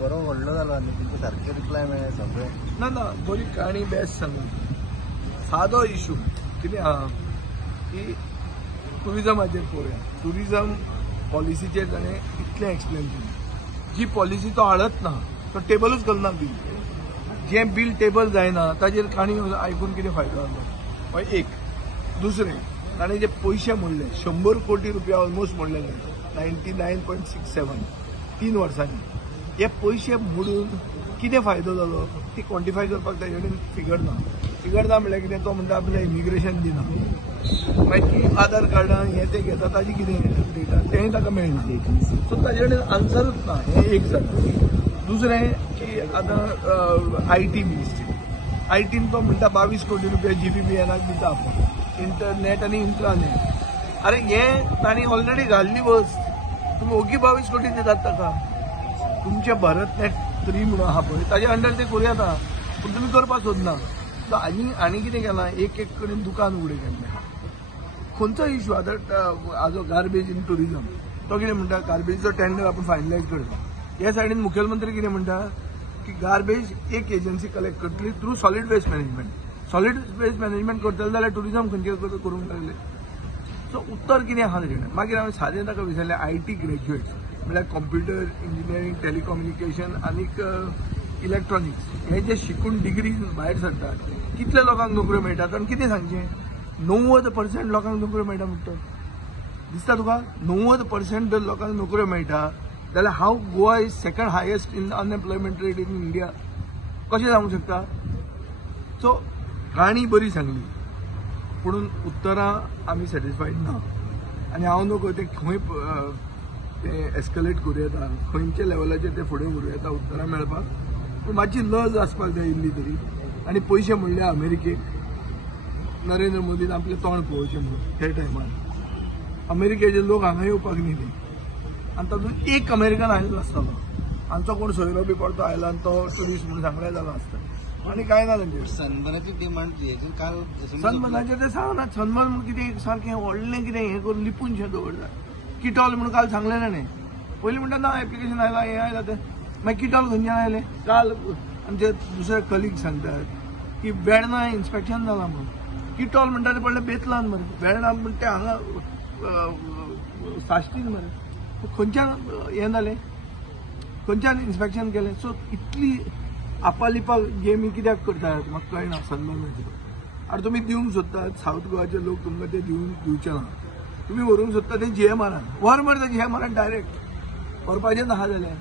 बरो व्हडलो जालो आनी तुमकां सारकें रिप्लाय मेळ्ळें सगळें ना ना बरी काणी बेस्ट सांगली सादो इशू कितें आहा की टुरिजमाचेर पळोवया टुरिजम पॉलिसीचेर ताणें इतलें एक्सप्लेन केलें जी पॉलिसी तो हाडत ना तो टेबलूच घालना बील जें बील टेबल जायना ताजेर काणी आयकून कितें फायदो जालो हय एक दुसरें ताणें जे पयशे मोडले 100 कोटी रुपया ऑलमोस्ट मोडलेले 99.67 3 वर्सांनी हे पयशे मोडून कितें फायदो जालो ती क्वॉन्टिफाय करपाक ताजे कडेन फिगर ना म्हणल्यार कितें तो म्हणटा आपलें इमिग्रेशन दिना मागीर ती आधार कार्डां हें तें घेता ताजी कितें डेटा तेंय ताका मेळना सो ताजे कडेन आन्सरूच ना हें एक जालें दुसरें की आतां IT मिनिस्ट्री ITन तो म्हणटा 22 कोटी रुपया GPPNाक दिता इंटरनेट आनी इंट्रानेट अरे हें तांणी ऑलरेडी घाल्ली बस तुमी ओगी 22 कोटी दितात ताका तुमचे भारत नेट 3 म्हणून आहा पळय ताजे अंडर ते करूं येता पूण तुमी करपाक सोदना सो आनी कितें केलां एक कडेन दुकान उगडें केल्लें खंयचो इशू आतां हाजो गार्बेज इन टुरिजम तो कितें म्हणटा गार्बेजचो टेंडर आपूण फायनलायज करता ह्या सायडीन मुखेलमंत्री कितें म्हणटा की गार्बेज एक एजन्सी कलेक्ट करतली थ्रू सॉलिड वेस्ट मॅनेजमेंट करतले जाल्यार टुरिजम खंयचे करूंक लागले सो उत्तर कितें आहा ताचे कडेन मागीर हांवें सादें ताका विचारलें IT ग्रॅज्युएट्स म्हणल्यार कंप्युटर इंजिनियरींग टेलिकम्युनिकेशन आनीक इलेक्ट्रॉनिक्स हे जे शिकून डिग्री भायर सरतात कितले लोकांक नोकऱ्यो मेळटात आनी कितें सांगचें 90% लोकांक नोकऱ्यो मेळटा म्हणटा दिसता तुका 90% जर लोकांक नोकऱ्यो मेळटा जाल्यार हाव Goa is second highest in unemployment rate in India कशें जावंक शकता सो काणी बरी सांगली पूण उत्तरां आमी सॅटिस्फायड ना आनी हांव नको ते खंय ते एस्कलेट करूं येता खंयच्या लेवलाचेर ते फुडें व्हरूं येता उत्तरां मेळपाक पूण मातशी लज आसपाक जाय इल्ली तरी आनी पयशे म्हणले अमेरिकेक नरेंद्र मोदीन आपलें तोंड पळोवचें म्हणून त्या टायमार अमेरिकेचे लोक हांगा येवपाक न्ही ते आनी तातूंत एक अमेरिकन आयिल्लो आसतालो हांचो कोण सोयरो बी पडतो आयला आनी तो ट्युरिस्ट म्हणून सांगले जालो आसता आनी कांय ना तांचेर सनबर्नाची डिमांड काल सनबर्नाचें ते सांगना सनबर्न म्हणून कितें सारकें व्हडलें कितें हें करून लिपून शें दवरता किटॉल म्हणून काल सांगलें न्ही पयलीं म्हणटा ना एप्लिकेशन आयलां हें आयलां तें मागीर किटॉल खंयच्यान आयलें काल आमचे दुसरे कलीग सांगतात की बेळना इन्स्पेक्शन जालां म्हणून किटॉल म्हणटा तें पडलें बेतलान मरे बेळना म्हणटा तें हांगा साश्टीन मरे खंयच्यान हें जालें खंयच्यान इन्स्पेक्शन केलें सो इतली आपालिपा गेमी कित्याक करतात म्हाका कळना सनबर्नाच्यो आनी तुमी दिवंक सोदतात सावथ गोवाचे लोक तुमकां ते दिवचे ना तुमी व्हरूंक सोदता ते GMRान व्हर मरे ते GMRान डायरेक्ट व्हरपाचें ना जाल्यार